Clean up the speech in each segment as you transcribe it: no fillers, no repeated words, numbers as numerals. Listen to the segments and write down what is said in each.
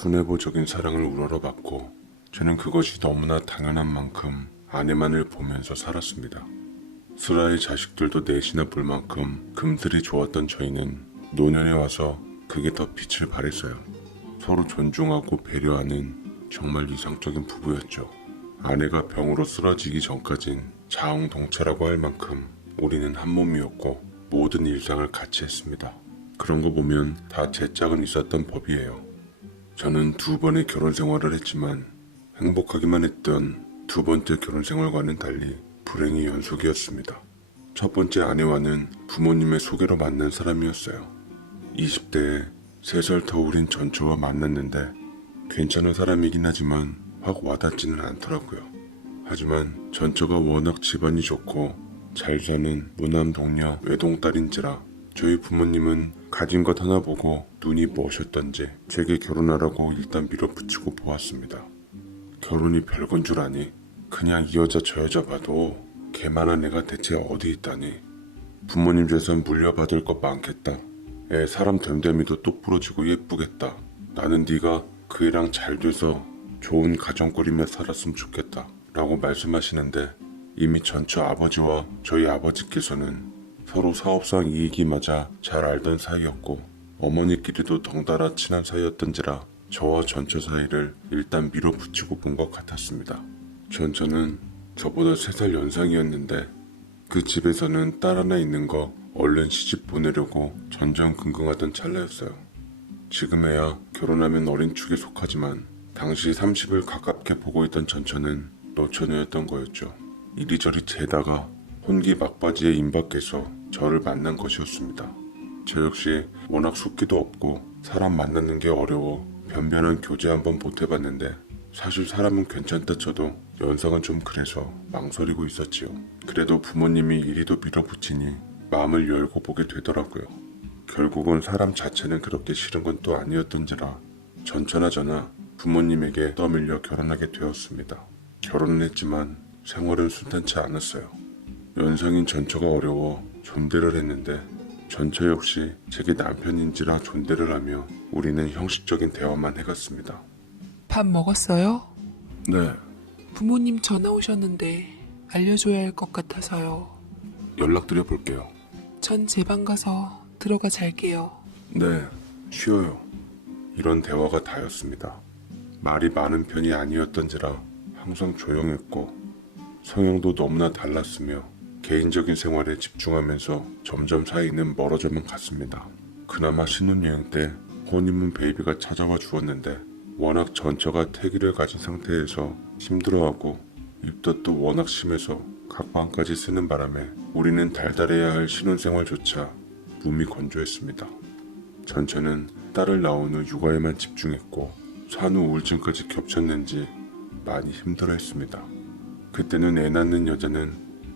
순애보적인 사랑을 우러러봤고 저는 그것이 너무나 당연한 만큼 아내만을 보면서 살았습니다. 슬아의 자식들도 넷이나 볼 만큼 금슬이 좋았던 저희는 노년에 와서 그게 더 빛을 발했어요. 서로 존중하고 배려하는 정말 이상적인 부부였죠. 아내가 병으로 쓰러지기 전까진 자웅동체라고 할 만큼 우리는 한 몸이었고 모든 일상을 같이 했습니다. 그런 거 보면 다 제 짝은 있었던 법이에요. 저는 2번의 결혼 생활을 했지만 행복하기만 했던 2번째 결혼 생활과는 달리 불행의 연속이었습니다. 첫 번째 아내와는 부모님의 소개로 만난 사람이었어요. 20대에 3살 더 어린 전처와 만났는데 괜찮은 사람이긴 하지만 확 와닿지는 않더라고요. 하지만 전처가 워낙 집안이 좋고 잘 사는 무남 동녀 외동딸인지라 저희 부모님은 가진 것 하나 보고 눈이 머셨던지 제게 결혼하라고 일단 밀어붙이고 보았습니다. 결혼이 별건 줄 아니? 그냥 이 여자 저 여자 봐도 걔만한 애가 대체 어디 있다니. 부모님 재산 물려받을 것 많겠다. 애 사람 됨됨이도 똑부러지고 예쁘겠다. 나는 네가 그 애랑 잘 돼서 좋은 가정 꾸리며 살았으면 좋겠다 라고 말씀하시는데 이미 전처 아버지와 저희 아버지께서는 서로 사업상 이익이 맞아 잘 알던 사이였고 어머니끼리도 덩달아 친한 사이였던지라 저와 전처 사이를 일단 밀어붙이고 본 것 같았습니다. 전처는 저보다 3살 연상이었는데 그 집에서는 딸 하나 있는 거 얼른 시집 보내려고 전전긍긍하던 찰나였어요. 지금에야 결혼하면 어린 축에 속하지만 당시 30을 가깝게 보고 있던 전처는 노처녀였던 거였죠. 이리저리 재다가 혼기 막바지에 임박해서 저를 만난 것이었습니다. 저 역시 워낙 숫기도 없고 사람 만나는 게 어려워 변변한 교제 한번 보태봤는데 사실 사람은 괜찮다 쳐도 연상은 좀 그래서 망설이고 있었지요. 그래도 부모님이 이리도 밀어붙이니 마음을 열고 보게 되더라고요. 결국은 사람 자체는 그렇게 싫은 건 또 아니었던지라 전처나 저나 부모님에게 떠밀려 결혼하게 되었습니다. 결혼은 했지만 생활은 순탄치 않았어요. 연상인 전처가 어려워 존대를 했는데 전처 역시 제게 남편인지라 존대를 하며 우리는 형식적인 대화만 해갔습니다. 밥 먹었어요? 네, 부모님 전화 오셨는데 알려줘야 할 것 같아서요. 연락드려 볼게요. 전 제 방 가서 들어가 잘게요. 네, 쉬어요. 이런 대화가 다였습니다. 말이 많은 편이 아니었던지라 항상 조용했고 성향도 너무나 달랐으며 개인적인 생활에 집중하면서 점점 사이는 멀어져만 갔습니다. 그나마 신혼여행 때 혼인문 베이비가 찾아와 주었는데 워낙 전처가 태기를 가진 상태에서 힘들어하고 입덧도 워낙 심해서 각방까지 쓰는 바람에 우리는 달달해야 할 신혼생활조차 몸이 건조했습니다. 전처는 딸을 낳은 후 육아에만 집중했고 산후 우울증까지 겹쳤는지 많이 힘들어했습니다. 그때는 애 낳는 여자는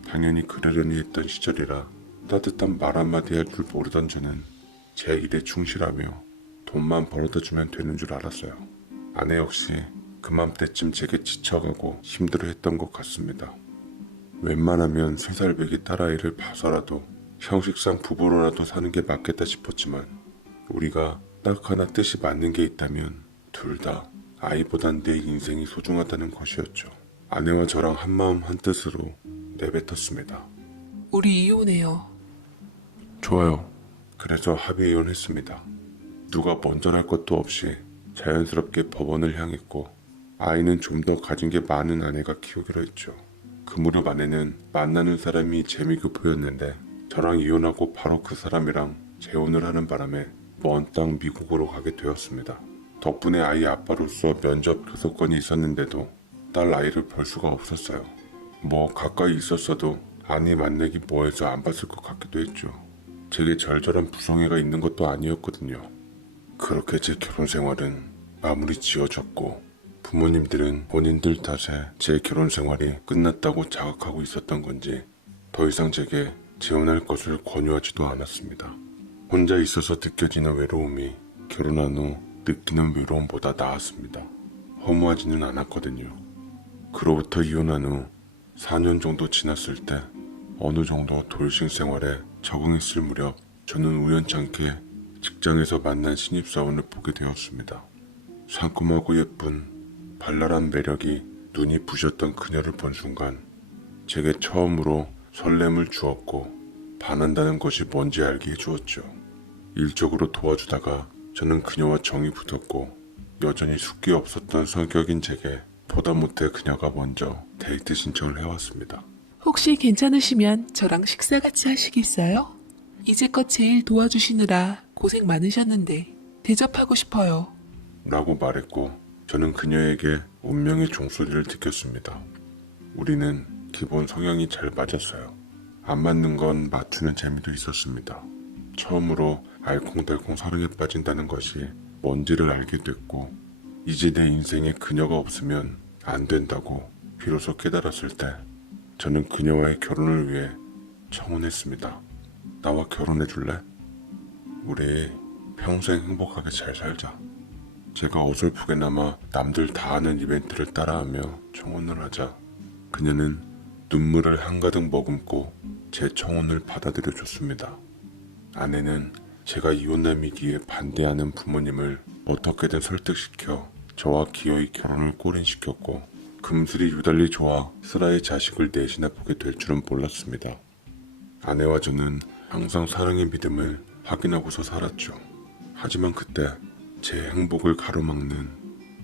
당연히 그러려니 했던 시절이라 따뜻한 말 한마디 할 줄 모르던 저는 제 일에 충실하며 돈만 벌어다 주면 되는 줄 알았어요. 아내 역시 그맘때쯤 제게 지쳐가고 힘들어했던 것 같습니다. 웬만하면 3살 배기 딸아이를 봐서라도 형식상 부부로라도 사는 게 맞겠다 싶었지만 우리가 딱 하나 뜻이 맞는 게 있다면 둘 다 아이보단 내 인생이 소중하다는 것이었죠. 아내와 저랑 한마음 한뜻으로 내뱉었습니다. 우리 이혼해요. 좋아요. 그래서 합의 이혼했습니다. 누가 먼저랄 것도 없이 자연스럽게 법원을 향했고 아이는 좀 더 가진 게 많은 아내가 키우기로 했죠. 그 무렵 아내는 만나는 사람이 재미있게 보였는데 저랑 이혼하고 바로 그 사람이랑 재혼을 하는 바람에 먼 땅 미국으로 가게 되었습니다. 덕분에 아이 아빠로서 면접 교섭권이 있었는데도 딸 아이를 볼 수가 없었어요. 뭐 가까이 있었어도 아내 만나기 뭐해서 안 봤을 것 같기도 했죠. 제게 절절한 부성애가 있는 것도 아니었거든요. 그렇게 제 결혼 생활은 마무리 지어졌고 부모님들은 본인들 탓에 제 결혼 생활이 끝났다고 자각하고 있었던 건지 더 이상 제게 재혼할 것을 권유하지도 않았습니다. 혼자 있어서 느껴지는 외로움이 결혼한 후 느끼는 외로움보다 나았습니다. 허무하지는 않았거든요. 그로부터 이혼한 후 4년 정도 지났을 때 어느 정도 돌싱 생활에 적응했을 무렵 저는 우연찮게 직장에서 만난 신입사원을 보게 되었습니다. 상큼하고 예쁜 발랄한 매력이 눈이 부셨던 그녀를 본 순간 제게 처음으로 설렘을 주었고 반한다는 것이 뭔지 알게 해주었죠. 일적으로 도와주다가 저는 그녀와 정이 붙었고 여전히 숫기 없었던 성격인 제게 보다 못해 그녀가 먼저 데이트 신청을 해왔습니다. 혹시 괜찮으시면 저랑 식사 같이 하시겠어요? 이제껏 제일 도와주시느라 고생 많으셨는데 대접하고 싶어요. 라고 말했고 저는 그녀에게 운명의 종소리를 느꼈습니다. 우리는 기본 성향이 잘 맞았어요. 안 맞는 건 맞추는 재미도 있었습니다. 처음으로 알콩달콩 사랑에 빠진다는 것이 뭔지를 알게 됐고 이제 내 인생에 그녀가 없으면 안 된다고 비로소 깨달았을 때 저는 그녀와의 결혼을 위해 청혼했습니다. 나와 결혼해 줄래? 우리 평생 행복하게 잘 살자. 제가 어설프게나마 남들 다 아는 이벤트를 따라하며 청혼을 하자 그녀는 눈물을 한가득 머금고 제 청혼을 받아들여 줬습니다. 아내는 제가 이혼남이기에 반대하는 부모님을 어떻게든 설득시켜 저와 기어이 결혼을 꼬린시켰고 금슬이 유달리 좋아 슬아의 자식을 넷이나 보게 될 줄은 몰랐습니다. 아내와 저는 항상 사랑의 믿음을 확인하고서 살았죠. 하지만 그때 제 행복을 가로막는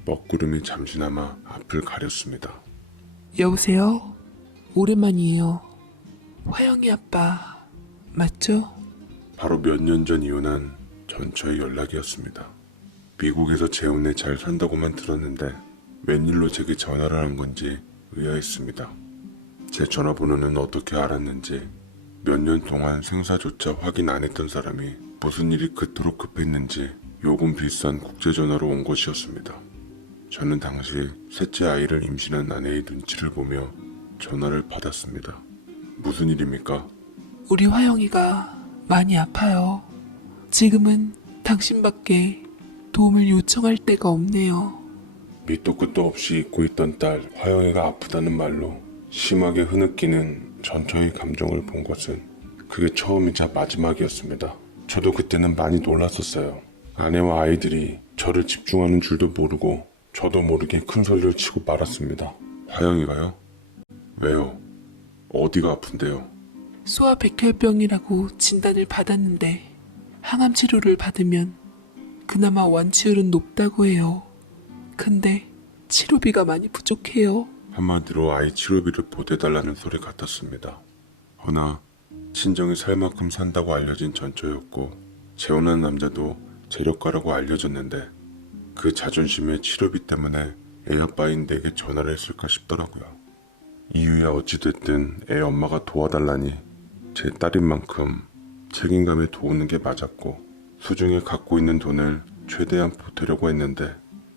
먹구름이 잠시나마 앞을 가렸습니다. 여보세요? 오랜만이에요. 화영이 아빠 맞죠? 바로 몇 년 전 이혼한 전처의 연락이었습니다. 미국에서 재혼에 잘 산다고만 들었는데 웬일로 제게 전화를 한 건지 의아했습니다. 제 전화번호는 어떻게 알았는지 몇 년 동안 생사조차 확인 안 했던 사람이 무슨 일이 그토록 급했는지 요금 비싼 국제전화로 온 것이었습니다. 저는 당시 셋째 아이를 임신한 아내의 눈치를 보며 전화를 받았습니다. 무슨 일입니까? 우리 화영이가 많이 아파요. 지금은 당신밖에 도움을 요청할 데가 없네요. 밑도 끝도 없이 잊고 있던 딸 화영이가 아프다는 말로 심하게 흐느끼는 전처의 감정을 본 것은 그게 처음이자 마지막이었습니다. 저도 그때는 많이 놀랐었어요. 아내와 아이들이 저를 집중하는 줄도 모르고 저도 모르게 큰 소리를 치고 말았습니다. 화영이가요? 왜요? 어디가 아픈데요? 소아백혈병이라고 진단을 받았는데 항암 치료를 받으면 그나마 완치율은 높다고 해요. 근데 치료비가 많이 부족해요. 한마디로 아이 치료비를 보태달라는 소리 같았습니다. 허나 친정이 살 만큼 산다고 알려진 전처였고 재혼한 남자도 재력가라고 알려졌는데 그 자존심의 치료비 때문에 애아빠인 내게 전화를 했을까 싶더라고요. 이유야 어찌됐든 애 엄마가 도와달라니 제 딸인 만큼 책임감에 도우는 게 맞았고 수중에 갖고 있는 돈을 최대한 보태려고 했는데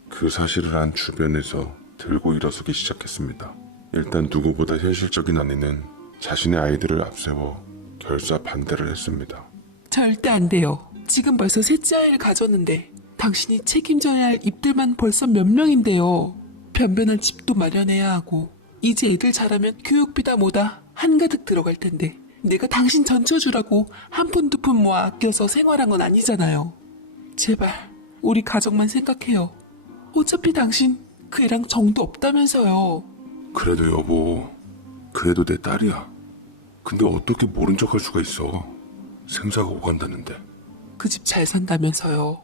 그 사실을 안 주변에서 들고 일어서기 시작했습니다. 일단 누구보다 현실적인 아내는 자신의 아이들을 앞세워 결사 반대를 했습니다. 절대 안 돼요. 지금 벌써 셋째 아이를 가졌는데 당신이 책임져야 할 입들만 벌써 몇 명인데요. 변변한 집도 마련해야 하고 이제 애들 자라면 교육비다 뭐다 한가득 들어갈 텐데 내가 당신 전처주라고 한 푼 두 푼 모아 아껴서 생활한 건 아니잖아요. 제발 우리 가족만 생각해요. 어차피 당신 그 애랑 정도 없다면서요. 그래도 여보, 그래도 내 딸이야. 근데 어떻게 모른 척할 수가 있어. 생사가 오간다는데. 그 집 잘 산다면서요.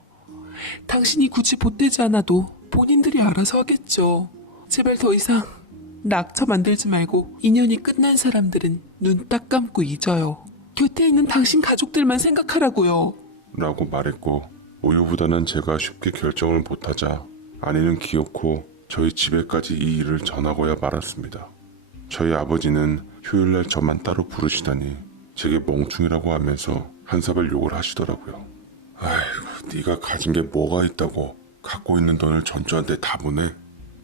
당신이 굳이 보태지 않아도 본인들이 알아서 하겠죠. 제발 더 이상 낙처 만들지 말고 인연이 끝난 사람들은 눈 딱 감고 잊어요. 곁에 있는 당신 가족들만 생각하라고요. 라고 말했고 우유부단한 제가 쉽게 결정을 못하자 아내는 기어코 저희 집에까지 이 일을 전하고야 말았습니다. 저희 아버지는 휴일날 저만 따로 부르시다니 제게 멍충이라고 하면서 한사발 욕을 하시더라고요. 아이고, 네가 가진 게 뭐가 있다고 갖고 있는 돈을 전처한테 다 보내?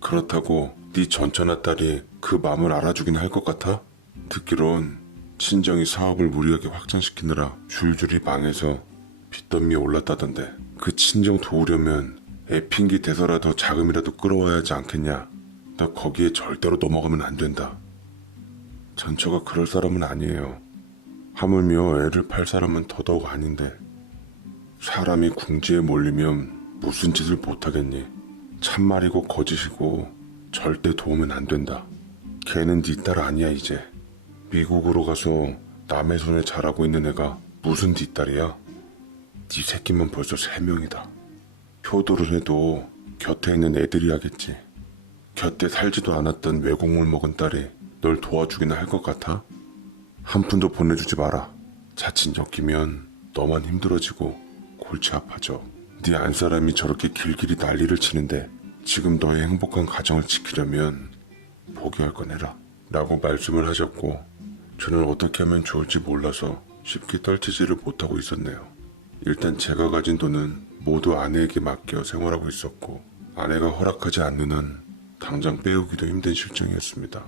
그렇다고 네 전처나 딸이 그 마음을 알아주긴 할 것 같아? 듣기론 친정이 사업을 무리하게 확장시키느라 줄줄이 망해서 빚더미에 올랐다던데 그 친정 도우려면 애 핑계 대서라도 자금이라도 끌어와야 하지 않겠냐? 나 거기에 절대로 넘어가면 안 된다. 전처가 그럴 사람은 아니에요. 하물며 애를 팔 사람은 더더욱 아닌데 사람이 궁지에 몰리면 무슨 짓을 못하겠니? 참말이고 거짓이고 절대 도우면 안 된다. 걔는 네 딸 아니야 이제. 미국으로 가서 남의 손에 자라고 있는 애가 무슨 네 딸이야? 네 새끼만 벌써 3명이다. 효도를 해도 곁에 있는 애들이 하겠지. 곁에 살지도 않았던 외국물 먹은 딸이 널 도와주기나 할 것 같아? 한 푼도 보내주지 마라. 자칫 엮이면 너만 힘들어지고 골치 아파져. 네 안사람이 저렇게 길길이 난리를 치는데 지금 너의 행복한 가정을 지키려면 포기할 건 해라. 라고 말씀을 하셨고 저는 어떻게 하면 좋을지 몰라서 쉽게 떨치지를 못하고 있었네요. 일단 제가 가진 돈은 모두 아내에게 맡겨 생활하고 있었고 아내가 허락하지 않는 한 당장 빼오기도 힘든 실정이었습니다.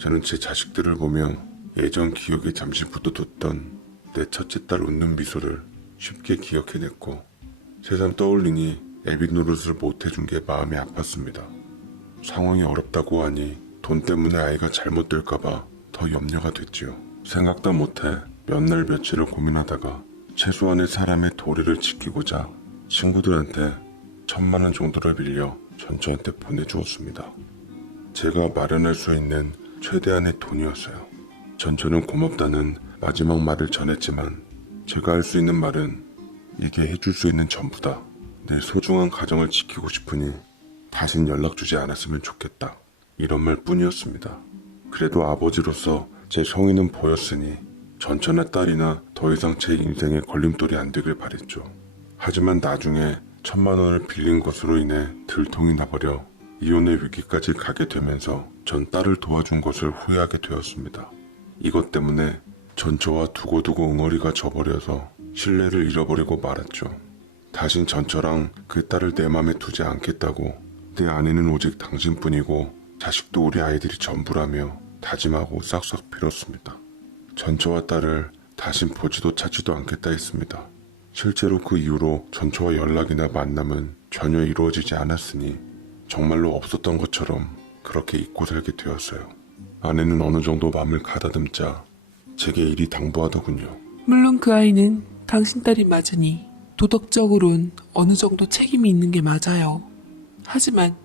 저는 제 자식들을 보며 예전 기억에 잠시 묻어뒀던 내 첫째 딸 웃는 미소를 쉽게 기억해냈고 새삼 떠올리니 애비 노릇을 못해준 게 마음이 아팠습니다. 상황이 어렵다고 하니 돈 때문에 아이가 잘못될까봐 더 염려가 됐지요. 생각도 못해 몇 날 며칠을 고민하다가 최소한의 사람의 도리를 지키고자 친구들한테 1,000만 원 정도를 빌려 전처한테 보내주었습니다. 제가 마련할 수 있는 최대한의 돈이었어요. 전처는 고맙다는 마지막 말을 전했지만 제가 할 수 있는 말은 이게 해줄 수 있는 전부다. 내 소중한 가정을 지키고 싶으니 다신 연락 주지 않았으면 좋겠다. 이런 말 뿐이었습니다. 그래도 아버지로서 제 성의는 보였으니 전처의 딸이나 더 이상 제 인생에 걸림돌이 안 되길 바랬죠. 하지만 나중에 1,000만 원을 빌린 것으로 인해 들통이 나버려 이혼의 위기까지 가게 되면서 전 딸을 도와준 것을 후회하게 되었습니다. 이것 때문에 전처와 두고두고 응어리가 져버려서 신뢰를 잃어버리고 말았죠. 다신 전처랑 그 딸을 내 맘에 두지 않겠다고 내 아내는 오직 당신뿐이고 자식도 우리 아이들이 전부라며 다짐하고 싹싹 빌었습니다. 전처와 딸을 다신 보지도 찾지도 않겠다 했습니다. 실제로 그 이후로 전처와 연락이나 만남은 전혀 이루어지지 않았으니 정말로 없었던 것처럼 그렇게 잊고 살게 되었어요. 아내는 어느 정도 마음을 가다듬자 제게 일이 당부하더군요. 물론 그 아이는 당신 딸이 맞으니 도덕적으론 어느 정도 책임이 있는 게 맞아요. 하지만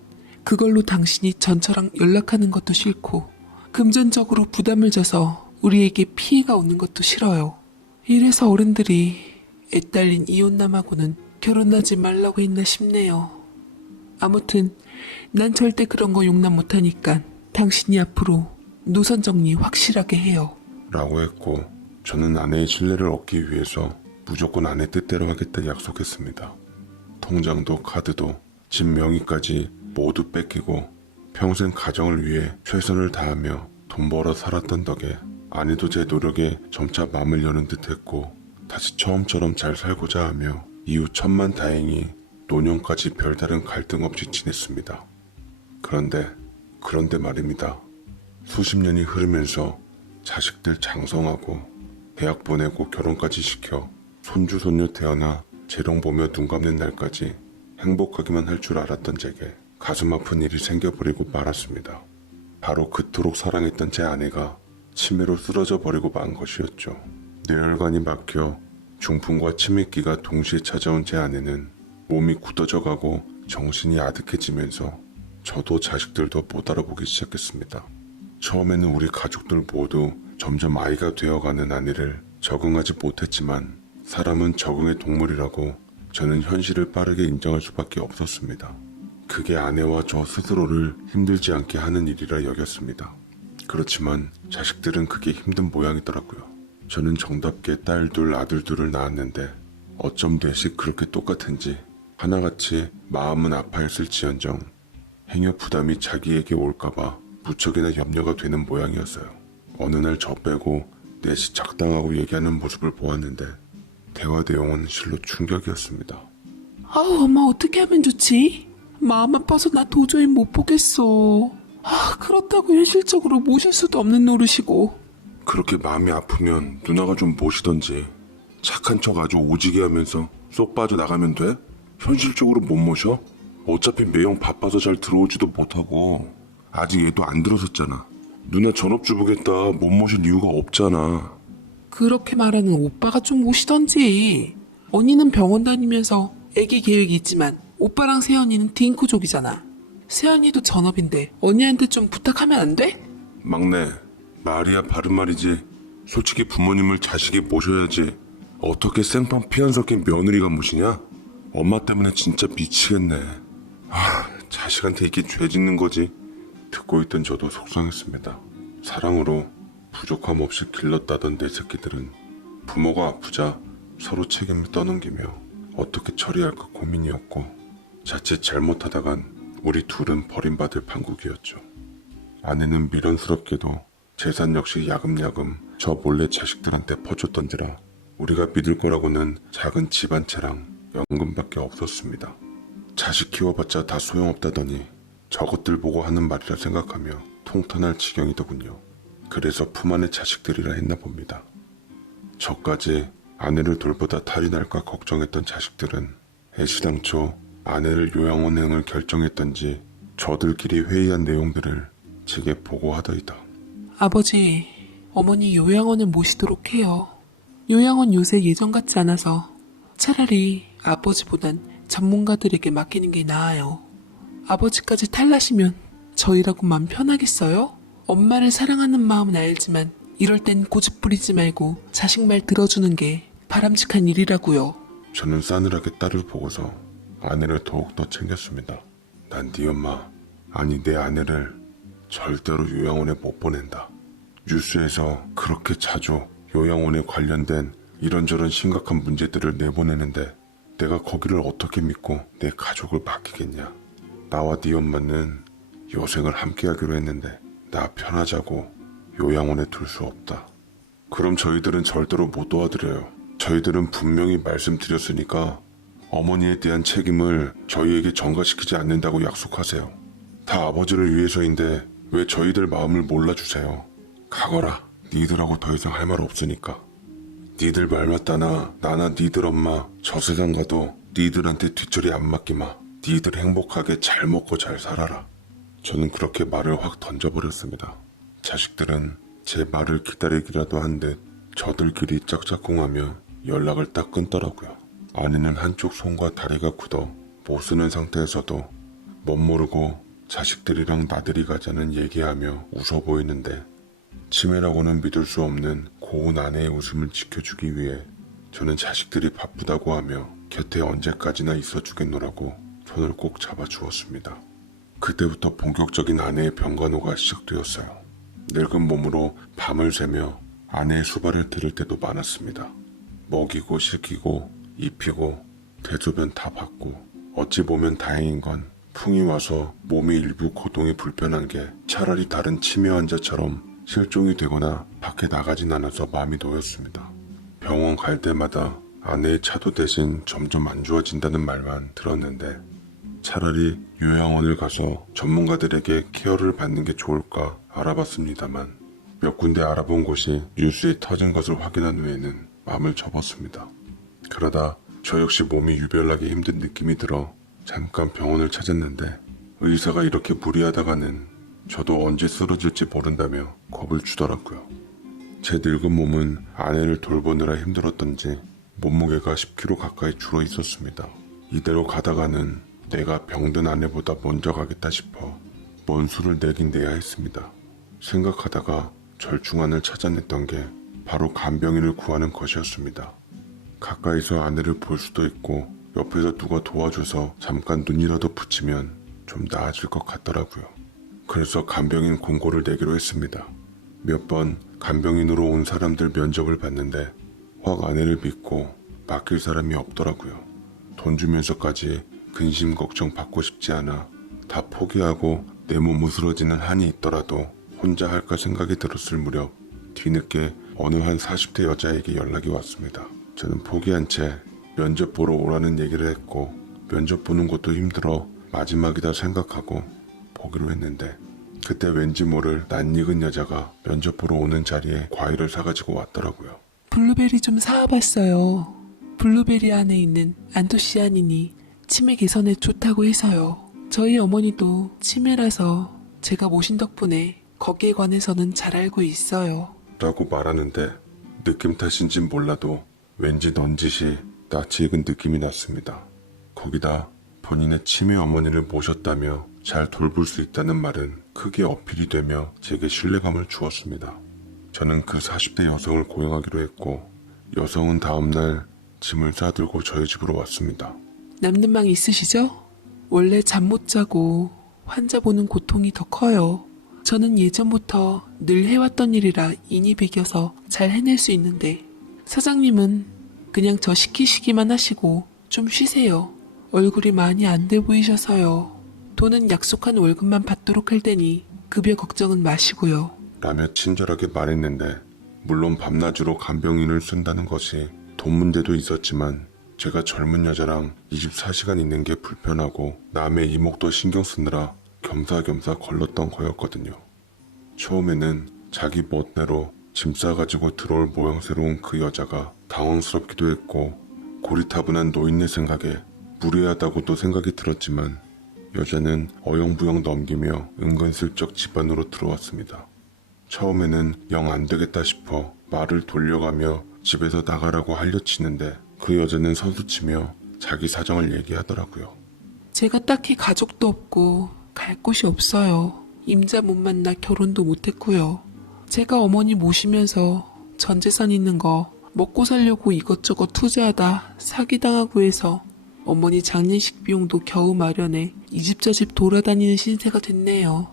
그걸로 당신이 전처랑 연락하는 것도 싫고 금전적으로 부담을 줘서 우리에게 피해가 오는 것도 싫어요. 이래서 어른들이 애딸린 이혼남하고는 결혼하지 말라고 했나 싶네요. 아무튼 난 절대 그런 거 용납 못하니까 당신이 앞으로 노선 정리 확실하게 해요. 라고 했고 저는 아내의 신뢰를 얻기 위해서 무조건 아내 뜻대로 하겠다 약속했습니다. 통장도 카드도 집 명의까지 모두 뺏기고 평생 가정을 위해 최선을 다하며 돈 벌어 살았던 덕에 아내도 제 노력에 점차 마음을 여는 듯 했고 다시 처음처럼 잘 살고자 하며 이후 천만다행히 노년까지 별다른 갈등 없이 지냈습니다. 그런데 말입니다. 수십 년이 흐르면서 자식들 장성하고 대학 보내고 결혼까지 시켜 손주 손녀 태어나 재롱 보며 눈 감는 날까지 행복하기만 할 줄 알았던 제게 가슴 아픈 일이 생겨버리고 말았습니다. 바로 그토록 사랑했던 제 아내가 치매로 쓰러져 버리고 만 것이었죠. 뇌혈관이 막혀 중풍과 치매기가 동시에 찾아온 제 아내는 몸이 굳어져 가고 정신이 아득해지면서 저도 자식들도 못 알아보기 시작했습니다. 처음에는 우리 가족들 모두 점점 아이가 되어가는 아내를 적응하지 못했지만 사람은 적응의 동물이라고 저는 현실을 빠르게 인정할 수밖에 없었습니다. 그게 아내와 저 스스로를 힘들지 않게 하는 일이라 여겼습니다. 그렇지만 자식들은 그게 힘든 모양이더라고요. 저는 정답게 딸 둘 아들 둘을 낳았는데 어쩜 넷이 그렇게 똑같은지 하나같이 마음은 아파했을지언정 행여 부담이 자기에게 올까봐 무척이나 염려가 되는 모양이었어요. 어느 날 저 빼고 넷이 작당하고 얘기하는 모습을 보았는데 대화 내용은 실로 충격이었습니다. 아우 엄마 어떻게 하면 좋지? 마음 아파서 나 도저히 못 보겠어. 그렇다고 현실적으로 모실 수도 없는 노릇이고. 그렇게 마음이 아프면 누나가 좀 모시던지. 착한 척 아주 오지게 하면서 쏙 빠져나가면 돼? 현실적으로 못 모셔? 어차피 매형 바빠서 잘 들어오지도 못하고 아직 얘도 안 들어섰잖아. 누나 전업주부겠다 못 모실 이유가 없잖아. 그렇게 말하는 오빠가 좀 모시던지. 언니는 병원 다니면서 애기 계획이 있지만 오빠랑 세연이는 딩크족이잖아. 세연이도 전업인데 언니한테 좀 부탁하면 안 돼? 막내, 말이야 바른 말이지. 솔직히 부모님을 자식이 모셔야지. 어떻게 생판 피안 섞인 며느리가 모시냐? 엄마 때문에 진짜 미치겠네. 자식한테 이게 죄 짓는 거지. 듣고 있던 저도 속상했습니다. 사랑으로 부족함 없이 길렀다던 내 새끼들은 부모가 아프자 서로 책임을 떠넘기며 어떻게 처리할까 고민이었고, 자칫 잘못하다간 우리 둘은 버림받을 판국이었죠. 아내는 미련스럽게도 재산 역시 야금야금 저 몰래 자식들한테 퍼줬던지라 우리가 믿을 거라고는 작은 집 한 채랑 연금밖에 없었습니다. 자식 키워봤자 다 소용없다더니 저것들 보고 하는 말이라 생각하며 통탄할 지경이더군요. 그래서 품 안의 자식들이라 했나 봅니다. 저까지 아내를 돌보다 탈이 날까 걱정했던 자식들은 애시당초 아내를 요양원행을 결정했던지 저들끼리 회의한 내용들을 제게 보고하더이다. 아버지, 어머니 요양원에 모시도록 해요. 요양원 요새 예전 같지 않아서 차라리 아버지보단 전문가들에게 맡기는 게 나아요. 아버지까지 탈나시면 저희라고 맘 편하겠어요? 엄마를 사랑하는 마음은 알지만 이럴 땐 고집 부리지 말고 자식 말 들어주는 게 바람직한 일이라고요. 저는 싸늘하게 딸을 보고서 아내를 더욱더 챙겼습니다. 난 네 엄마, 아니 내 아내를 절대로 요양원에 못 보낸다. 뉴스에서 그렇게 자주 요양원에 관련된 이런저런 심각한 문제들을 내보내는데 내가 거기를 어떻게 믿고 내 가족을 맡기겠냐. 나와 네 엄마는 여생을 함께 하기로 했는데 나 편하자고 요양원에 둘 수 없다. 그럼 저희들은 절대로 못 도와드려요. 저희들은 분명히 말씀드렸으니까 어머니에 대한 책임을 저희에게 전가시키지 않는다고 약속하세요. 다 아버지를 위해서인데 왜 저희들 마음을 몰라주세요. 가거라. 니들하고 더 이상 할 말 없으니까. 니들 말 맞다나 나나 니들 엄마 저 세상 가도 니들한테 뒷처리 안 맡기마. 니들 행복하게 잘 먹고 잘 살아라. 저는 그렇게 말을 확 던져버렸습니다. 자식들은 제 말을 기다리기라도 한 듯 저들끼리 짝짝꿍하며 연락을 딱 끊더라고요. 아내는 한쪽 손과 다리가 굳어 못 쓰는 상태에서도 멋모르고 자식들이랑 나들이 가자는 얘기하며 웃어 보이는데 치매라고는 믿을 수 없는 고운 아내의 웃음을 지켜주기 위해 저는 자식들이 바쁘다고 하며 곁에 언제까지나 있어주겠노라고 손을 꼭 잡아주었습니다. 그때부터 본격적인 아내의 병간호가 시작되었어요. 늙은 몸으로 밤을 새며 아내의 수발을 들을 때도 많았습니다. 먹이고 씻기고 입히고 대소변 다 받고 어찌 보면 다행인 건 풍이 와서 몸의 일부 고동이 불편한 게 차라리 다른 치매 환자처럼 실종이 되거나 밖에 나가진 않아서 마음이 놓였습니다. 병원 갈 때마다 아내의 차도 대신 점점 안 좋아진다는 말만 들었는데 차라리 요양원을 가서 전문가들에게 케어를 받는 게 좋을까 알아봤습니다만 몇 군데 알아본 곳이 뉴스에 터진 것을 확인한 후에는 마음을 접었습니다. 그러다 저 역시 몸이 유별나게 힘든 느낌이 들어 잠깐 병원을 찾았는데 의사가 이렇게 무리하다가는 저도 언제 쓰러질지 모른다며 겁을 주더라고요. 제 늙은 몸은 아내를 돌보느라 힘들었던지 몸무게가 10kg 가까이 줄어 있었습니다. 이대로 가다가는 내가 병든 아내보다 먼저 가겠다 싶어 뭔 수를 내긴 내야 했습니다. 생각하다가 절충안을 찾아냈던 게 바로 간병인을 구하는 것이었습니다. 가까이서 아내를 볼 수도 있고 옆에서 누가 도와줘서 잠깐 눈이라도 붙이면 좀 나아질 것 같더라고요. 그래서 간병인 공고를 내기로 했습니다. 몇 번 간병인으로 온 사람들 면접을 봤는데 확 아내를 믿고 맡길 사람이 없더라고요. 돈 주면서까지 근심 걱정 받고 싶지 않아 다 포기하고 내 몸 으스러지는 한이 있더라도 혼자 할까 생각이 들었을 무렵 뒤늦게 어느 한 40대 여자에게 연락이 왔습니다. 저는 포기한 채 면접 보러 오라는 얘기를 했고 면접 보는 것도 힘들어 마지막이다 생각하고 보기로 했는데 그때 왠지 모를 낯익은 여자가 면접 보러 오는 자리에 과일을 사가지고 왔더라고요. 블루베리 좀 사와봤어요. 블루베리 안에 있는 안토시아닌이 치매 개선에 좋다고 해서요. 저희 어머니도 치매라서 제가 모신 덕분에 거기에 관해서는 잘 알고 있어요. 라고 말하는데 느낌 탓인진 몰라도 왠지 넌짓이 낯이 익은 느낌이 났습니다. 거기다 본인의 치매 어머니를 모셨다며 잘 돌볼 수 있다는 말은 크게 어필이 되며 제게 신뢰감을 주었습니다. 저는 그 40대 여성을 고용하기로 했고 여성은 다음날 짐을 싸들고 저희 집으로 왔습니다. 남는 방 있으시죠? 원래 잠 못 자고 환자 보는 고통이 더 커요. 저는 예전부터 늘 해왔던 일이라 인이 배겨서 잘 해낼 수 있는데 사장님은 그냥 저 시키시기만 하시고 좀 쉬세요. 얼굴이 많이 안 돼 보이셔서요. 돈은 약속한 월급만 받도록 할 테니 급여 걱정은 마시고요. 라며 친절하게 말했는데 물론 밤낮으로 간병인을 쓴다는 것이 돈 문제도 있었지만 제가 젊은 여자랑 24시간 있는 게 불편하고 남의 이목도 신경 쓰느라 겸사겸사 걸렀던 거였거든요. 처음에는 자기 멋대로 짐 싸가지고 들어올 모양새로운 그 여자가 당황스럽기도 했고 고리타분한 노인네 생각에 무례하다고도 생각이 들었지만 여자는 어영부영 넘기며 은근슬쩍 집 안으로 들어왔습니다. 처음에는 영 안 되겠다 싶어 말을 돌려가며 집에서 나가라고 할려치는데 그 여자는 선수치며 자기 사정을 얘기하더라고요. 제가 딱히 가족도 없고 갈 곳이 없어요. 임자 못 만나 결혼도 못했고요. 제가 어머니 모시면서 전 재산 있는 거 먹고 살려고 이것저것 투자하다 사기당하고 해서 어머니 장례식 비용도 겨우 마련해 이 집 저 집 돌아다니는 신세가 됐네요.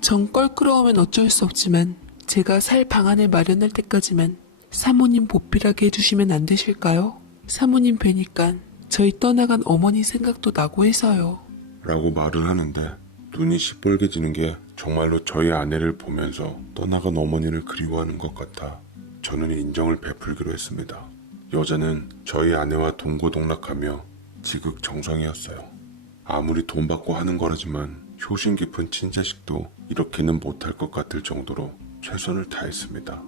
전 껄끄러우면 어쩔 수 없지만 제가 살 방안을 마련할 때까지만 사모님 보필하게 해주시면 안 되실까요? 사모님 뵈니까 저희 떠나간 어머니 생각도 나고 해서요. 라고 말을 하는데 눈이 시뻘개지는 게 정말로 저희 아내를 보면서 떠나간 어머니를 그리워하는 것 같아 저는 인정을 베풀기로 했습니다. 여자는 저희 아내와 동고동락하며 지극정성이었어요. 아무리 돈 받고 하는 거라지만 효심 깊은 친자식도 이렇게는 못할 것 같을 정도로 최선을 다했습니다.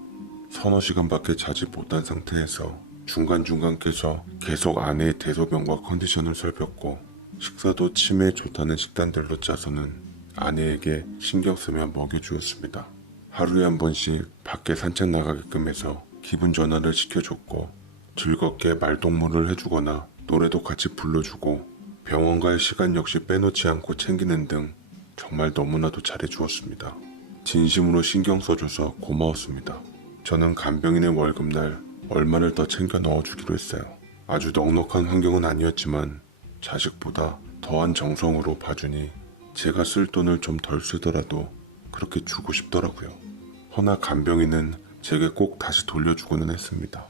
서너 시간밖에 자지 못한 상태에서 중간중간 깨서 계속 아내의 대소변과 컨디션을 살폈고 식사도 치매에 좋다는 식단들로 짜서는 아내에게 신경 쓰며 먹여주었습니다. 하루에 한 번씩 밖에 산책 나가게끔 해서 기분 전환을 시켜줬고 즐겁게 말동무를 해주거나 노래도 같이 불러주고 병원 갈 시간 역시 빼놓지 않고 챙기는 등 정말 너무나도 잘해주었습니다. 진심으로 신경 써줘서 고마웠습니다. 저는 간병인의 월급날 얼마를 더 챙겨 넣어주기로 했어요. 아주 넉넉한 환경은 아니었지만 자식보다 더한 정성으로 봐주니 제가 쓸 돈을 좀 덜 쓰더라도 그렇게 주고 싶더라고요. 허나 간병인은 제게 꼭 다시 돌려주고는 했습니다.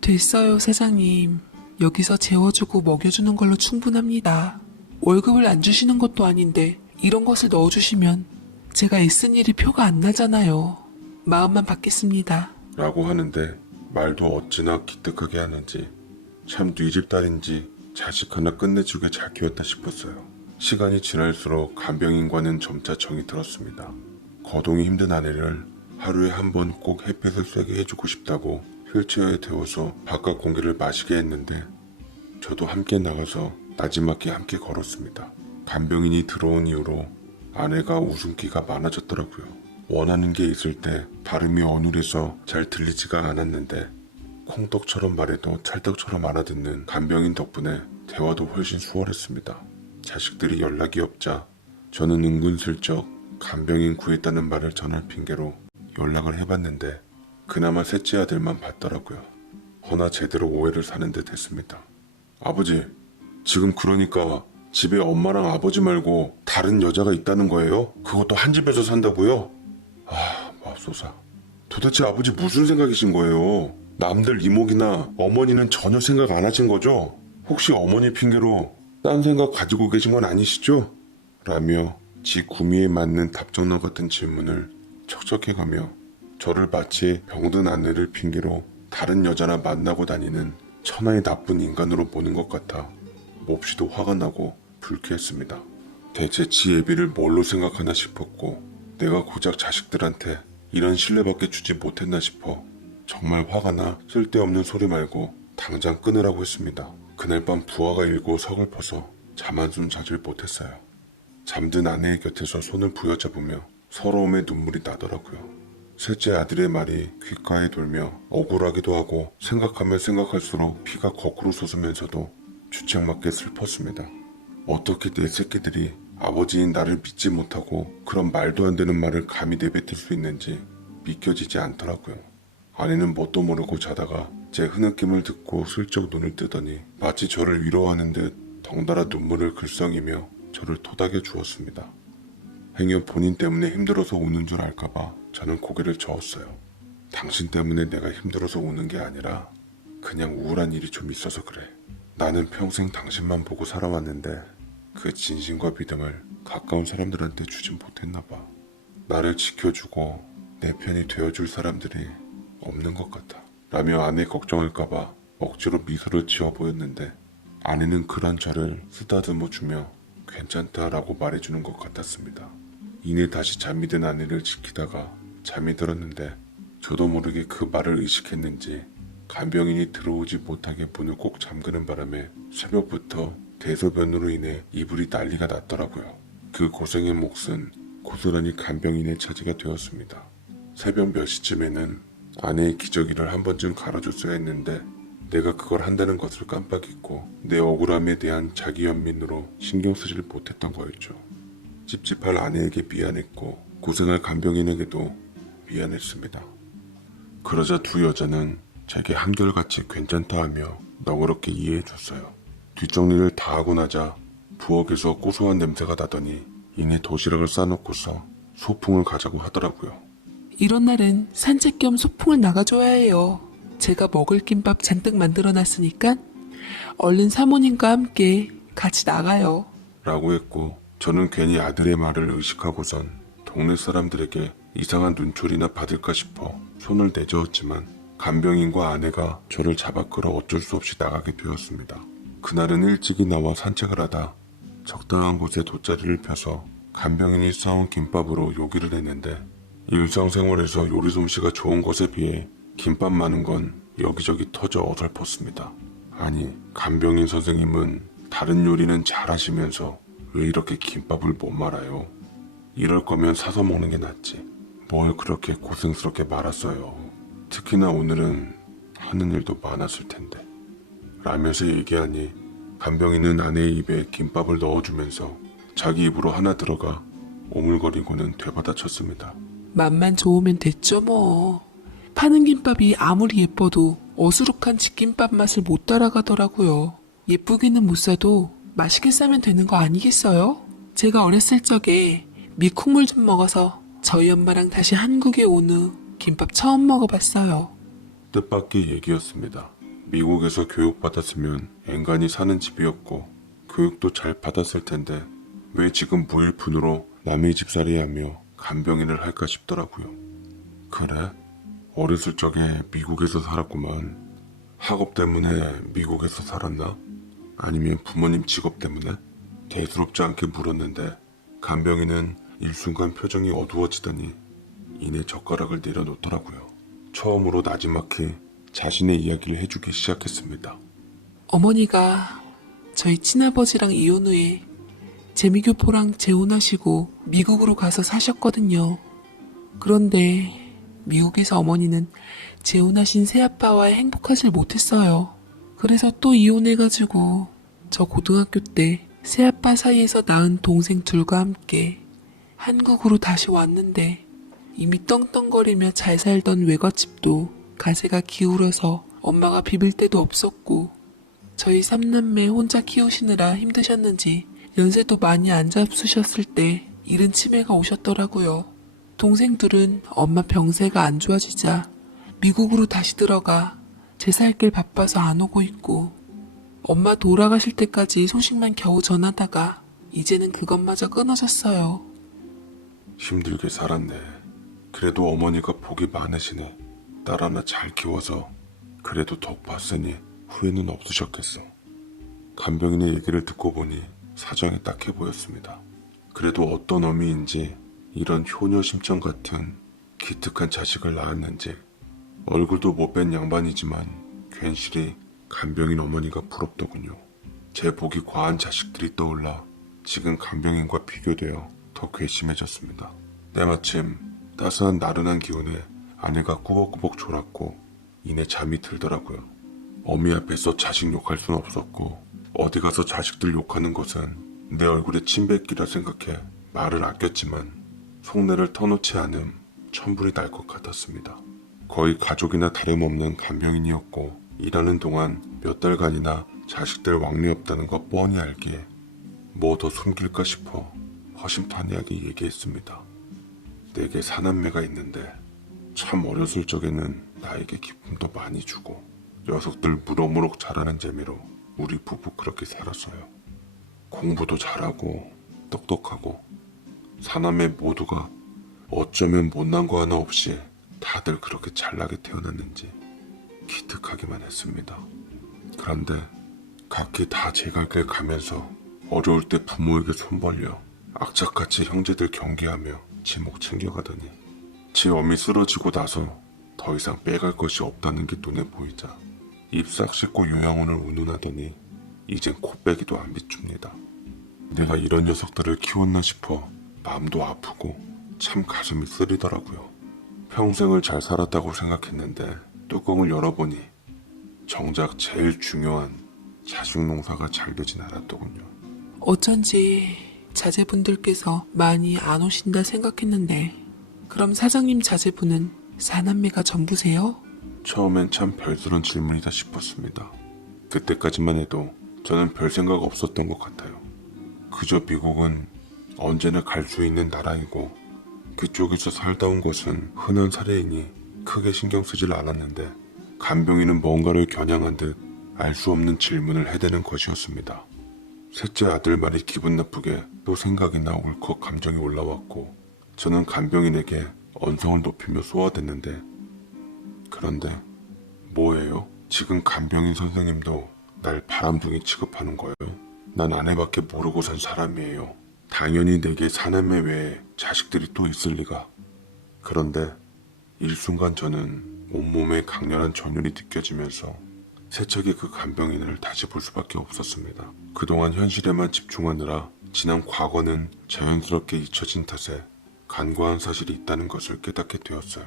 됐어요, 사장님. 여기서 재워주고 먹여주는 걸로 충분합니다. 월급을 안 주시는 것도 아닌데 이런 것을 넣어주시면 제가 애쓴 일이 표가 안 나잖아요. 마음만 받겠습니다. 라고 하는데 말도 어찌나 기특하게 하는지 참 네 집 딸인지 자식 하나 끝내주게 잘 키웠다 싶었어요. 시간이 지날수록 간병인과는 점차 정이 들었습니다. 거동이 힘든 아내를 하루에 한 번 꼭 햇볕을 쐬게 해주고 싶다고 휠체어에 태워서 바깥 공기를 마시게 했는데 저도 함께 나가서 나지막히 함께 걸었습니다. 간병인이 들어온 이후로 아내가 웃음기가 많아졌더라고요. 원하는 게 있을 때 발음이 어눌해서 잘 들리지가 않았는데 콩떡처럼 말해도 찰떡처럼 알아듣는 간병인 덕분에 대화도 훨씬 수월했습니다. 자식들이 연락이 없자 저는 은근슬쩍 간병인 구했다는 말을 전할 핑계로 연락을 해봤는데 그나마 셋째 아들만 받더라고요. 허나 제대로 오해를 사는 듯 했습니다. 아버지, 지금 그러니까 집에 엄마랑 아버지 말고 다른 여자가 있다는 거예요? 그것도 한 집에서 산다고요? 아, 맙소사. 도대체 아버지 무슨 생각이신 거예요? 남들 이목이나 어머니는 전혀 생각 안 하신 거죠? 혹시 어머니 핑계로 딴 생각 가지고 계신 건 아니시죠? 라며 지 구미에 맞는 답정너 같은 질문을 척척해가며 저를 마치 병든 아내를 핑계로 다른 여자나 만나고 다니는 천하의 나쁜 인간으로 보는 것 같아 몹시도 화가 나고 불쾌했습니다. 대체 지 애비를 뭘로 생각하나 싶었고 내가 고작 자식들한테 이런 신뢰밖에 주지 못했나 싶어 정말 화가 나 쓸데없는 소리 말고 당장 끊으라고 했습니다. 그날 밤 부하가 일고 서글퍼서 잠 한숨 자질 못했어요. 잠든 아내의 곁에서 손을 부여잡으며 서러움에 눈물이 나더라고요. 셋째 아들의 말이 귓가에 돌며 억울하기도 하고 생각하면 생각할수록 피가 거꾸로 솟으면서도 주책맞게 슬펐습니다. 어떻게 내 새끼들이 아버지인 나를 믿지 못하고 그런 말도 안 되는 말을 감히 내뱉을 수 있는지 믿겨지지 않더라고요. 아내는 뭣도 모르고 자다가 제 흐느낌을 듣고 슬쩍 눈을 뜨더니 마치 저를 위로하는 듯 덩달아 눈물을 글썽이며 저를 토닥여 주었습니다. 행여 본인 때문에 힘들어서 우는 줄 알까봐 저는 고개를 저었어요. 당신 때문에 내가 힘들어서 우는 게 아니라 그냥 우울한 일이 좀 있어서 그래. 나는 평생 당신만 보고 살아왔는데 그 진심과 믿음을 가까운 사람들한테 주진 못했나 봐. 나를 지켜주고 내 편이 되어줄 사람들이 없는 것 같아. 라며 아내 걱정할까봐 억지로 미소를 지어 보였는데 아내는 그런 저를 쓰다듬어 주며 괜찮다라고 말해주는 것 같았습니다. 이내 다시 잠이 든 아내를 지키다가 잠이 들었는데 저도 모르게 그 말을 의식했는지 간병인이 들어오지 못하게 문을 꼭 잠그는 바람에 새벽부터 대소변으로 인해 이불이 난리가 났더라고요. 그 고생의 몫은 고스란히 간병인의 차지가 되었습니다. 새벽 몇 시쯤에는 아내의 기저귀를 한 번쯤 갈아줬어야 했는데 내가 그걸 한다는 것을 깜빡 잊고 내 억울함에 대한 자기 연민으로 신경 쓰지를 못했던 거였죠. 찝찝할 아내에게 미안했고 고생할 간병인에게도 미안했습니다. 그러자 두 여자는 제게 한결같이 괜찮다 하며 너그럽게 이해해줬어요. 뒷정리를 다 하고 나자 부엌에서 고소한 냄새가 나더니 이내 도시락을 싸놓고서 소풍을 가자고 하더라고요. 이런 날은 산책 겸 소풍을 나가줘야 해요. 제가 먹을 김밥 잔뜩 만들어놨으니까 얼른 사모님과 함께 같이 나가요. 라고 했고 저는 괜히 아들의 말을 의식하고선 동네 사람들에게 이상한 눈초리나 받을까 싶어 손을 내저었지만 간병인과 아내가 저를 잡아 끌어 어쩔 수 없이 나가게 되었습니다. 그날은 일찍이 나와 산책을 하다 적당한 곳에 돗자리를 펴서 간병인이 싸온 김밥으로 요기를 했는데 일상생활에서 요리 솜씨가 좋은 것에 비해 김밥 많은 건 여기저기 터져 어설펐습니다. 아니 간병인 선생님은 다른 요리는 잘하시면서 왜 이렇게 김밥을 못 말아요? 이럴 거면 사서 먹는 게 낫지. 뭘 그렇게 고생스럽게 말았어요. 특히나 오늘은 하는 일도 많았을 텐데. 라면서 얘기하니 간병인은 아내의 입에 김밥을 넣어주면서 자기 입으로 하나 들어가 오물거리고는 되받아쳤습니다. 맛만 좋으면 됐죠 뭐. 파는 김밥이 아무리 예뻐도 어수룩한 집김밥 맛을 못 따라가더라고요. 예쁘게는 못 사도 맛있게 싸면 되는 거 아니겠어요? 제가 어렸을 적에 미국물 좀 먹어서 저희 엄마랑 다시 한국에 온 후 김밥 처음 먹어봤어요. 뜻밖의 얘기였습니다. 미국에서 교육받았으면 앵간히 사는 집이었고 교육도 잘 받았을 텐데 왜 지금 무일푼으로 남의 집살이하며 간병인을 할까 싶더라고요. 그래? 어렸을 적에 미국에서 살았구만. 학업 때문에 미국에서 살았나? 아니면 부모님 직업 때문에? 대수롭지 않게 물었는데 간병인은 일순간 표정이 어두워지더니 이내 젓가락을 내려놓더라고요. 처음으로 나지막히 자신의 이야기를 해주기 시작했습니다. 어머니가 저희 친아버지랑 이혼 후에 재미교포랑 재혼하시고 미국으로 가서 사셨거든요. 그런데 미국에서 어머니는 재혼하신 새아빠와 행복하질 못했어요. 그래서 또 이혼해가지고 저 고등학교 때 새아빠 사이에서 낳은 동생 둘과 함께 한국으로 다시 왔는데 이미 떵떵거리며 잘 살던 외갓집도 가세가 기울어서 엄마가 비빌 데도 없었고 저희 삼남매 혼자 키우시느라 힘드셨는지 연세도 많이 안 잡수셨을 때 이른 치매가 오셨더라고요. 동생들은 엄마 병세가 안 좋아지자 미국으로 다시 들어가 제살 길 바빠서 안 오고 있고 엄마 돌아가실 때까지 소식만 겨우 전하다가 이제는 그것마저 끊어졌어요. 힘들게 살았네. 그래도 어머니가 복이 많으시네. 딸 하나 잘 키워서 그래도 덕 봤으니 후회는 없으셨겠어. 간병인의 얘기를 듣고 보니 사정이 딱해 보였습니다. 그래도 어떤 어미인지 이런 효녀심정 같은 기특한 자식을 낳았는지 얼굴도 못뵌 양반이지만 괜시리 간병인 어머니가 부럽더군요. 제 복이 과한 자식들이 떠올라 지금 간병인과 비교되어 더 괘씸해졌습니다. 때마침 따스한 나른한 기운에 아내가 꾸벅꾸벅 졸았고 이내 잠이 들더라고요. 어미 앞에서 자식 욕할 순 없었고 어디 가서 자식들 욕하는 것은 내 얼굴에 침 뱉기라 생각해 말을 아꼈지만 속내를 터놓지 않음 천불이 날 것 같았습니다. 거의 가족이나 다름없는 간병인이었고 일하는 동안 몇 달간이나 자식들 왕래 없다는 거 뻔히 알기에 뭐 더 숨길까 싶어 허심탄회하게 얘기했습니다. 내게 사남매가 있는데 참 어렸을 적에는 나에게 기쁨도 많이 주고 녀석들 무럭무럭 자라는 재미로 우리 부부 그렇게 살았어요. 공부도 잘하고 똑똑하고 사남매 모두가 어쩌면 못난 거 하나 없이 다들 그렇게 잘나게 태어났는지 기특하기만 했습니다. 그런데 각기 다 제 갈 길 가면서 어려울 때 부모에게 손 벌려 악착같이 형제들 경계하며 지목 챙겨가더니 제 어미 쓰러지고 나서 더 이상 빼갈 것이 없다는 게 눈에 보이자 입 싹 씻고 요양원을 운운하더니 이젠 코빼기도 안 비춥니다. 내가 이런 녀석들을 키웠나 싶어 마음도 아프고 참 가슴이 쓰리더라고요. 평생을 잘 살았다고 생각했는데 뚜껑을 열어보니 정작 제일 중요한 자식 농사가 잘 되진 않았더군요. 어쩐지 자제분들께서 많이 안 오신다 생각했는데 그럼 사장님 자제분은 사남매가 전부세요? 처음엔 참 별스런 질문이다 싶었습니다. 그때까지만 해도 저는 별 생각 없었던 것 같아요. 그저 미국은 언제나 갈 수 있는 나라이고 그쪽에서 살다 온 것은 흔한 사례이니 크게 신경 쓰질 않았는데 간병인은 뭔가를 겨냥한 듯 알 수 없는 질문을 해대는 것이었습니다. 셋째 아들 말이 기분 나쁘게 또 생각이나 울컥 감정이 올라왔고 저는 간병인에게 언성을 높이며 쏘아댔는데 그런데 뭐예요? 지금 간병인 선생님도 날 바람둥이 취급하는 거예요? 난 아내밖에 모르고 산 사람이에요. 당연히 내게 사남매 외에 자식들이 또 있을 리가. 그런데 일순간 저는 온몸에 강렬한 전율이 느껴지면서 세척의 그 간병인을 다시 볼 수밖에 없었습니다. 그동안 현실에만 집중하느라 지난 과거는 자연스럽게 잊혀진 탓에 간과한 사실이 있다는 것을 깨닫게 되었어요.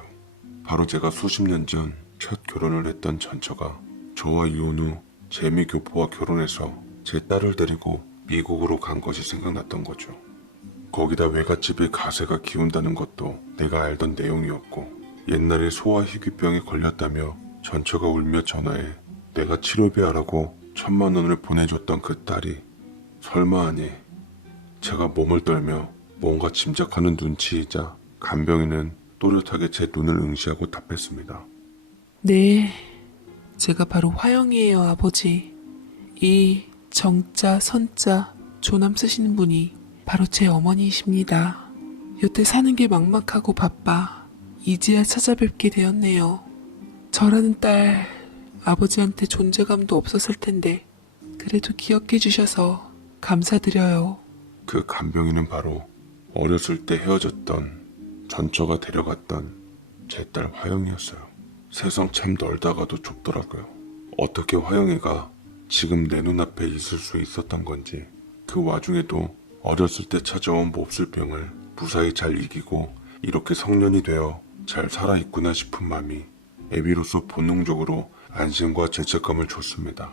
바로 제가 수십 년 전 첫 결혼을 했던 전처가 저와 이혼 후 재미 교포와 결혼해서 제 딸을 데리고 미국으로 간 것이 생각났던 거죠. 거기다 외갓집에 가세가 기운다는 것도 내가 알던 내용이었고 옛날에 소아희귀병에 걸렸다며 전처가 울며 전화해 내가 치료비 하라고 1,000만 원을 보내줬던 그 딸이 설마 하니 제가 몸을 떨며 뭔가 짐작하는 눈치이자 간병인은 또렷하게 제 눈을 응시하고 답했습니다. 네, 제가 바로 화영이에요, 아버지. 이 정자, 선자, 조남 쓰시는 분이 바로 제 어머니이십니다. 여태 사는 게 막막하고 바빠 이제야 찾아뵙게 되었네요. 저라는 딸 아버지한테 존재감도 없었을 텐데 그래도 기억해 주셔서 감사드려요. 그 간병인은 바로 어렸을 때 헤어졌던 전처가 데려갔던 제 딸 화영이었어요. 세상 참 넓다가도 좁더라고요. 어떻게 화영이가 지금 내 눈앞에 있을 수 있었던 건지 그 와중에도 어렸을 때 찾아온 몹쓸 병을 무사히 잘 이기고 이렇게 성년이 되어 잘 살아있구나 싶은 마음이 애비로서 본능적으로 안심과 죄책감을 줬습니다.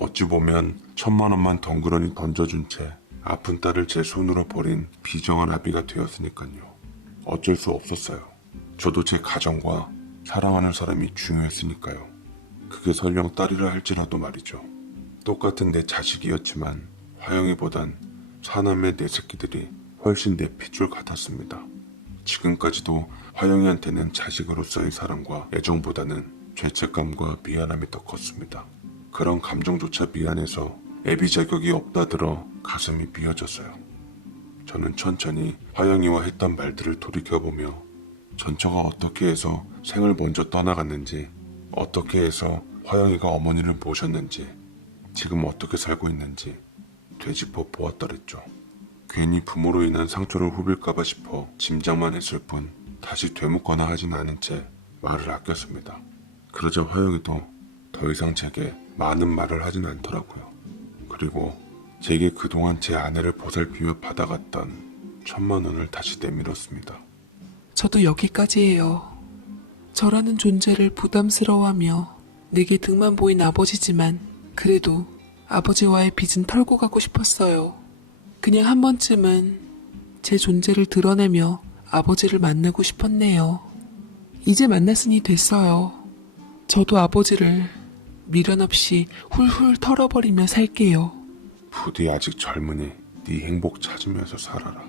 어찌 보면 1,000만 원만 덩그러니 던져준 채 아픈 딸을 제 손으로 버린 비정한 아비가 되었으니까요. 어쩔 수 없었어요. 저도 제 가정과 사랑하는 사람이 중요했으니까요. 그게 설령 딸이라 할지라도 말이죠. 똑같은 내 자식이었지만 화영이보단 사남의 내 새끼들이 훨씬 내 핏줄 같았습니다. 지금까지도 화영이한테는 자식으로서의 사랑과 애정보다는 죄책감과 미안함이 더 컸습니다. 그런 감정조차 미안해서 애비 자격이 없다 들어 가슴이 미어졌어요. 저는 천천히 화영이와 했던 말들을 돌이켜보며 전처가 어떻게 해서 생을 먼저 떠나갔는지, 어떻게 해서 화영이가 어머니를 모셨는지, 지금 어떻게 살고 있는지 되짚어 보았더랬죠. 괜히 부모로 인한 상처를 후빌까봐 싶어 짐작만 했을 뿐 다시 되묻거나 하진 않은 채 말을 아꼈습니다. 그러자 화영이도 더 이상 제게 많은 말을 하진 않더라고요. 그리고 제게 그동안 제 아내를 보살피며 받아갔던 1,000만 원을 다시 내밀었습니다. 저도 여기까지예요. 저라는 존재를 부담스러워하며 내게 등만 보인 아버지지만 그래도 아버지와의 빚은 털고 가고 싶었어요. 그냥 한 번쯤은 제 존재를 드러내며 아버지를 만나고 싶었네요. 이제 만났으니 됐어요. 저도 아버지를 미련 없이 훌훌 털어버리며 살게요. 부디 아직 젊으니 네 행복 찾으면서 살아라.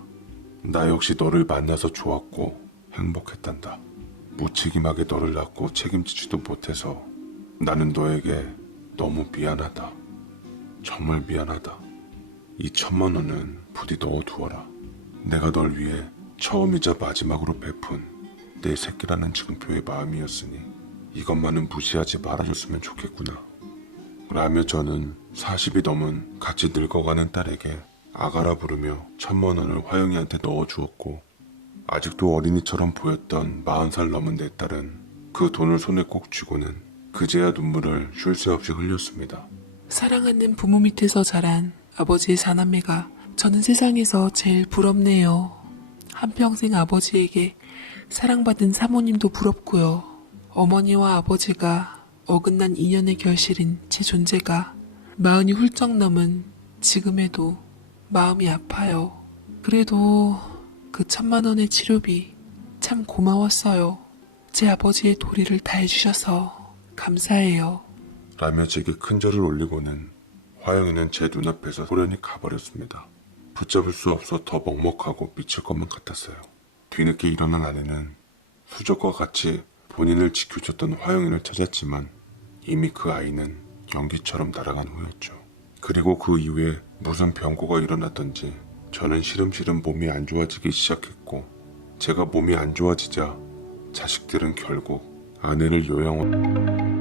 나 역시 너를 만나서 좋았고 행복했단다. 무책임하게 너를 낳고 책임지지도 못해서 나는 너에게 너무 미안하다. 정말 미안하다. 이 1,000만 원은 부디 넣어두어라. 내가 널 위해 처음이자 마지막으로 베푼 내 새끼라는 증표의 마음이었으니 이것만은 무시하지 말아줬으면 좋겠구나. 라며 저는 40이 넘은 같이 늙어가는 딸에게 아가라 부르며 1,000만 원을 화영이한테 넣어주었고, 아직도 어린이처럼 보였던 40살 넘은 내 딸은 그 돈을 손에 꼭 쥐고는 그제야 눈물을 쉴 새 없이 흘렸습니다. 사랑하는 부모 밑에서 자란 아버지의 사남매가 저는 세상에서 제일 부럽네요. 한평생 아버지에게 사랑받은 사모님도 부럽고요. 어머니와 아버지가 어긋난 인연의 결실인 제 존재가 40이 훌쩍 넘은 지금에도 마음이 아파요. 그래도 그 1,000만 원의 치료비 참 고마웠어요. 제 아버지의 도리를 다 해주셔서 감사해요. 라며 제게 큰절을 올리고는 화영이는 제 눈앞에서 호련히 가버렸습니다. 붙잡을 수 없어 더 먹먹하고 미칠 것만 같았어요. 뒤늦게 일어난 아내는 수족과 같이 본인을 지켜줬던 화영이를 찾았지만 이미 그 아이는 연기처럼 날아간 후였죠. 그리고 그 이후에 무슨 변고가 일어났던지 저는 시름시름 몸이 안 좋아지기 시작했고, 제가 몸이 안 좋아지자 자식들은 결국 아내를 요양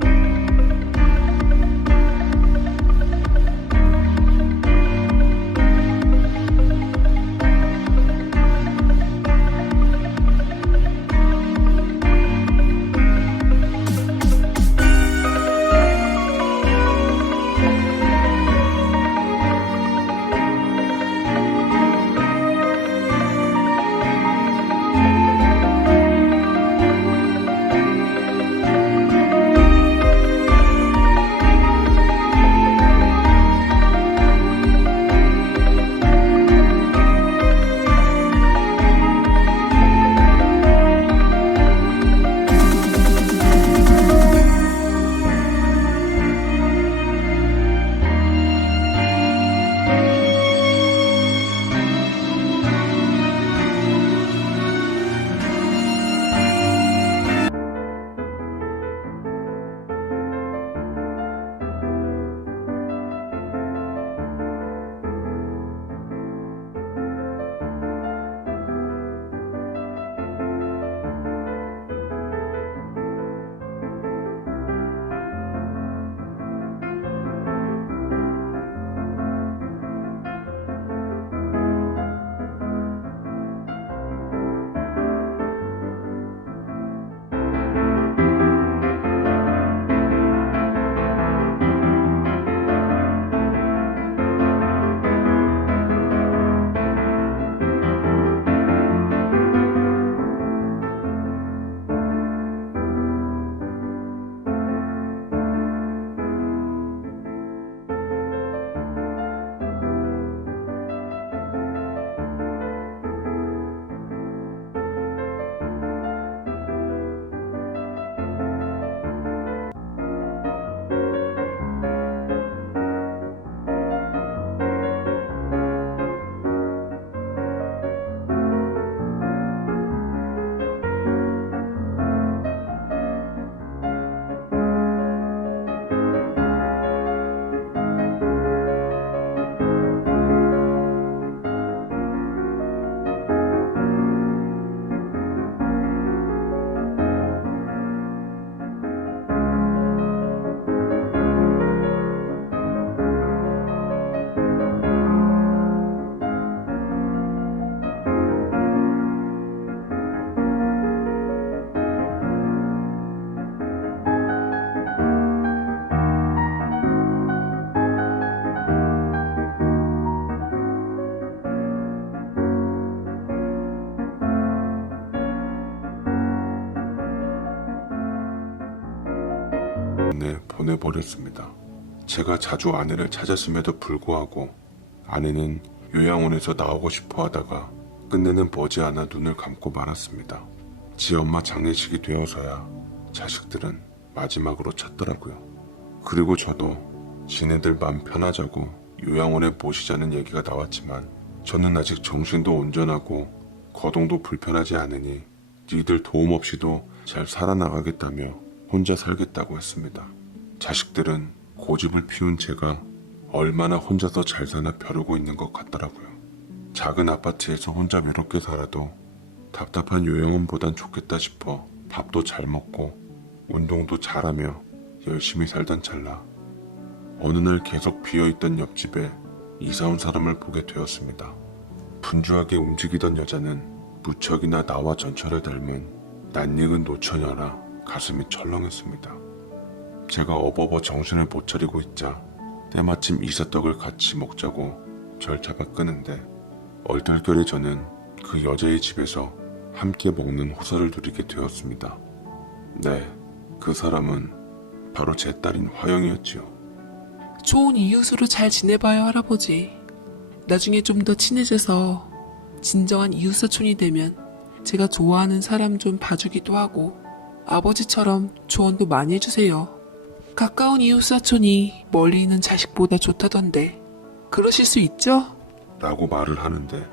보내버렸습니다. 제가 자주 아내를 찾았음에도 불구하고 아내는 요양원에서 나오고 싶어 하다가 끝내는 머지않아 눈을 감고 말았습니다. 지 엄마 장례식이 되어서야 자식들은 마지막으로 찾더라고요. 그리고 저도 지네들 맘 편하자고 요양원에 모시자는 얘기가 나왔지만 저는 아직 정신도 온전하고 거동도 불편하지 않으니 니들 도움 없이도 잘 살아나가겠다며 혼자 살겠다고 했습니다. 자식들은 고집을 피운 제가 얼마나 혼자서 잘 사나 벼르고 있는 것 같더라고요. 작은 아파트에서 혼자 외롭게 살아도 답답한 요양원보단 좋겠다 싶어 밥도 잘 먹고 운동도 잘하며 열심히 살던 찰나 어느 날 계속 비어있던 옆집에 이사온 사람을 보게 되었습니다. 분주하게 움직이던 여자는 무척이나 나와 전철을 닮은 낯익은 노처녀라 가슴이 철렁했습니다. 제가 어버버 정신을 못 차리고 있자 때마침 이사떡을 같이 먹자고 절 잡아 끄는데 얼떨결에 저는 그 여자의 집에서 함께 먹는 호사를 누리게 되었습니다. 네, 그 사람은 바로 제 딸인 화영이었지요. 좋은 이웃으로 잘 지내봐요, 할아버지. 나중에 좀 더 친해져서 진정한 이웃사촌이 되면 제가 좋아하는 사람 좀 봐주기도 하고 아버지처럼 조언도 많이 해주세요. 가까운 이웃사촌이 멀리 있는 자식보다 좋다던데 그러실 수 있죠? 라고 말을 하는데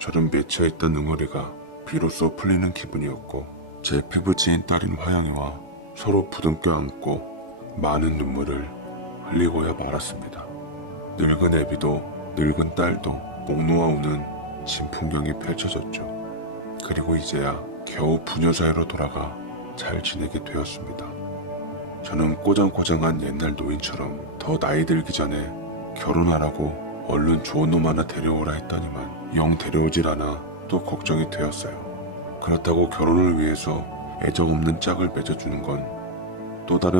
저는 맺혀있던 응어리가 비로소 풀리는 기분이었고 제 피부치인 딸인 화영이와 서로 부둥켜 안고 많은 눈물을 흘리고야 말았습니다. 늙은 애비도 늙은 딸도 목 놓아 우는 진풍경이 펼쳐졌죠. 그리고 이제야 겨우 부녀 사이로 돌아가 잘 지내게 되었습니다. 저는 꼬장꼬장한 옛날 노인처럼 더 나이 들기 전에 결혼하라고 얼른 좋은 놈 하나 데려오라 했더니만 영 데려오질 않아 또 걱정이 되었어요. 그렇다고 결혼을 위해서 애정 없는 짝을 맺어주는 건 또 다른